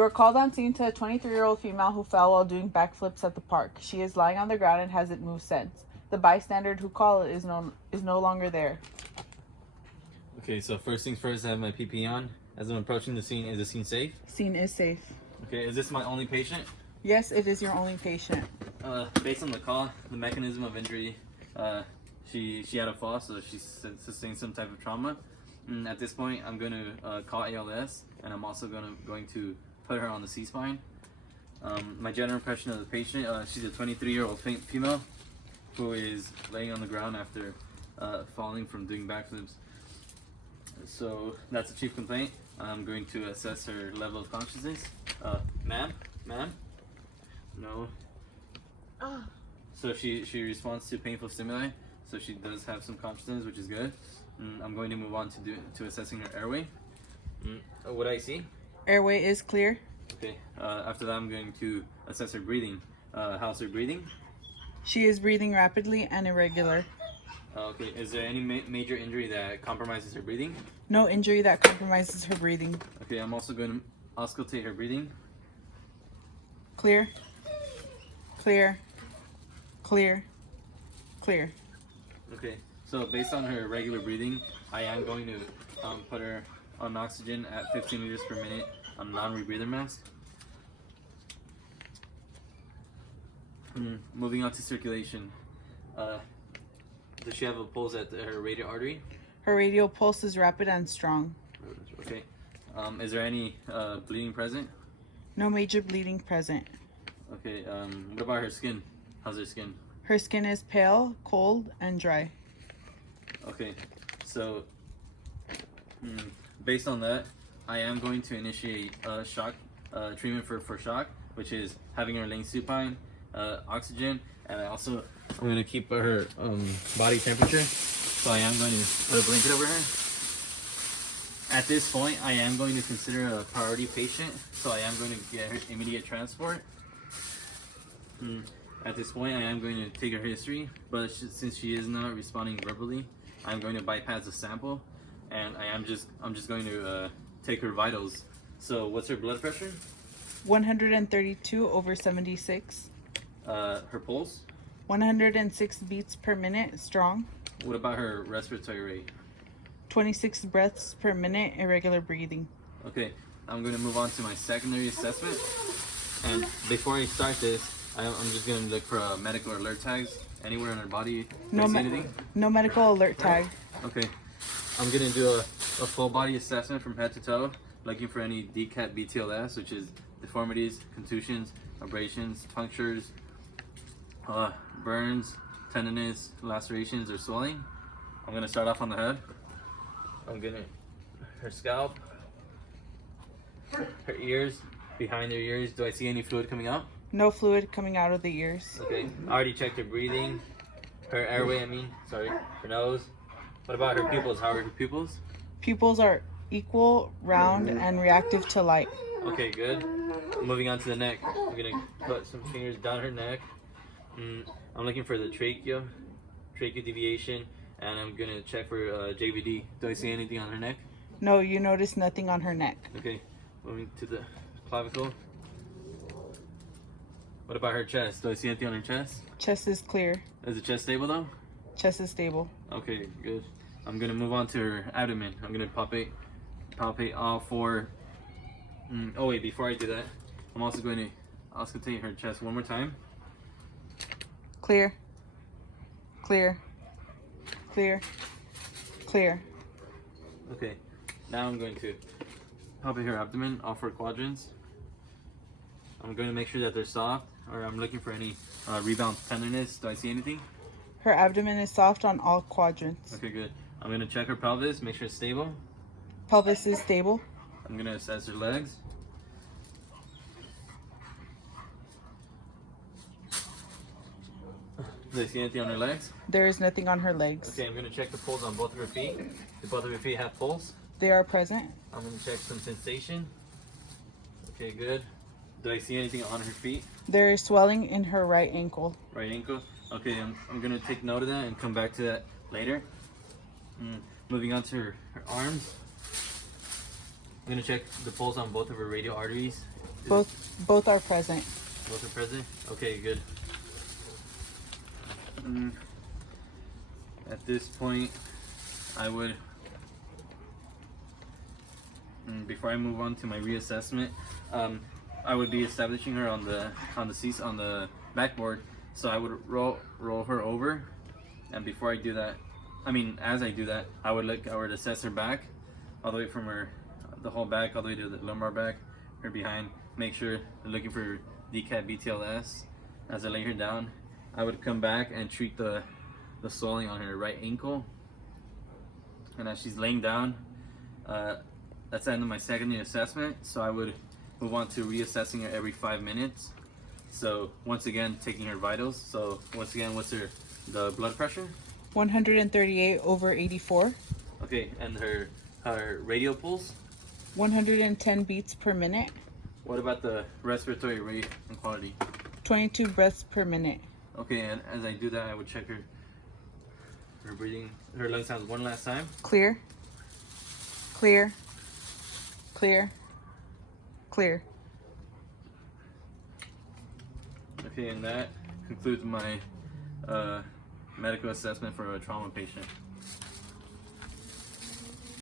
You are called on scene to a 23-year-old female who fell while doing backflips at the park. She is lying on the ground and hasn't moved since. The bystander who called is no longer there. Okay, so first things first, I have my PPE on. As I'm approaching the scene, is the scene safe? Scene is safe. Okay, is this my only patient? Yes, it is your only patient. Based on the call, the mechanism of injury, she had a fall, so she sustained some type of trauma. And at this point, I'm going to call ALS, and I'm also going to put her on the C-spine. My general impression of the patient, she's a 23-year-old female who is laying on the ground after falling from doing backflips. So that's a chief complaint. I'm going to assess her level of consciousness. Ma'am? No. So she responds to painful stimuli, so she does have some consciousness, which is good. I'm going to move on to assessing her airway. What I see? Airway is clear. Okay. After that, I'm going to assess her breathing. How's her breathing? She is breathing rapidly and irregular. Okay. Is there any major injury that compromises her breathing? No injury that compromises her breathing. Okay. I'm also going to auscultate her breathing. Clear. Clear. Clear. Clear. Okay. So based on her regular breathing, I am going to put her on oxygen at 15 liters per minute on non-rebreather mask. Moving on to circulation. Does she have a pulse at her radial artery? Her radial pulse is rapid and strong. Okay. Is there any bleeding present? No major bleeding present. Okay. What about her skin? How's her skin? Her skin is pale, cold, and dry. Okay. So, based on that, I am going to initiate shock treatment for shock, which is having her laying supine, oxygen, and I'm going to keep her body temperature. So I am going to put a blanket over her. At this point, I am going to consider a priority patient, so I am going to get her immediate transport. At this point, I am going to take her history, but since she is not responding verbally, I'm going to bypass the sample, and I'm just going to take her vitals. So what's her blood pressure? 132/76. Her pulse? 106 beats per minute, strong. What about her respiratory rate? 26 breaths per minute, irregular breathing. Okay, I'm going to move on to my secondary assessment. And before I start this, I'm just going to look for medical alert tags anywhere on her body. No medical alert tag. Okay, I'm going to do a full body assessment from head to toe, looking for any DCAT BTLS, which is deformities, contusions, abrasions, punctures, burns, tenderness, lacerations, or swelling. I'm going to start off on the head. Her scalp, her ears, behind her ears. Do I see any fluid coming out? No fluid coming out of the ears. Okay, I already checked her breathing, her airway, her nose. What about her pupils? How are her pupils? Pupils are equal, round, and reactive to light. Okay, good. Moving on to the neck. I'm gonna put some fingers down her neck. I'm looking for the trachea deviation, and I'm gonna check for JVD. Do I see anything on her neck? No, you notice nothing on her neck. Okay, moving to the clavicle. What about her chest? Do I see anything on her chest? Chest is clear. Is the chest stable though? Chest is stable. Okay, good. I'm gonna move on to her abdomen. I'm gonna palpate all four. Oh wait, before I do that, I'm also going to auscultate her chest one more time. Clear. Clear. Clear. Clear. Okay, now I'm going to palpate her abdomen, all four quadrants. I'm going to make sure that they're soft, or I'm looking for any rebound tenderness. Do I see anything? Her abdomen is soft on all quadrants. Okay, good. I'm going to check her pelvis, make sure it's stable. Pelvis is stable. I'm going to assess her legs. Do I see anything on her legs? There is nothing on her legs. Okay, I'm going to check the pulse on both of her feet. Do both of her feet have pulse? They are present. I'm going to check some sensation. Okay, good. Do I see anything on her feet? There is swelling in her right ankle. Right ankle? Okay, I'm going to take note of that and come back to that later. Moving on to her arms. I'm going to check the pulse on both of her radial arteries Both are present. Both are present? Okay, good. At this point, I would, before I move on to my reassessment, I would be establishing her on the backboard. So I would roll her over, and before I do that, as I do that, I would assess her back, all the way from the whole back, all the way to the lumbar back, her behind. Make sure looking for DCAT BTLS. As I lay her down, I would come back and treat the swelling on her right ankle. And as she's laying down, that's the end of my second assessment. So I would move on to reassessing her every 5 minutes. So once again, taking her vitals. So once again, what's the blood pressure? 138/84. Okay, and her radial pulse? 110 beats per minute. What about the respiratory rate and quality? 22 breaths per minute. Okay, and as I do that, I would check her breathing, her lung sounds one last time. Clear. Clear. Clear. Clear. Okay, and that concludes my medical assessment for a trauma patient.